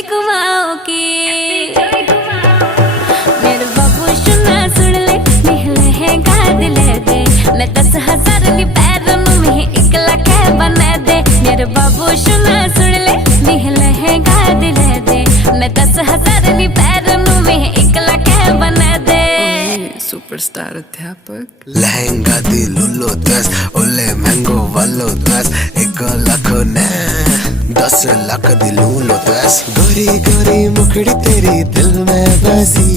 चोरी घुमाओ की मेरे बाबू सुना सुन ले लहंगा दिले दे मैं 10,000 नी पैरों में 1 लाख बना दे मेरे बाबू सुना सुन ले लहंगा दिले दे मैं 10,000 नी पैरों में 1 लाख बना दे सुपरस्टार अध्यापक लहंगा दी लुलो 10 ओले मैंगो वालो 10 1 लाख ने 10 लाख दी लूलो 10 गोरी गोरी मुखड़ी तेरी दिल में बसी।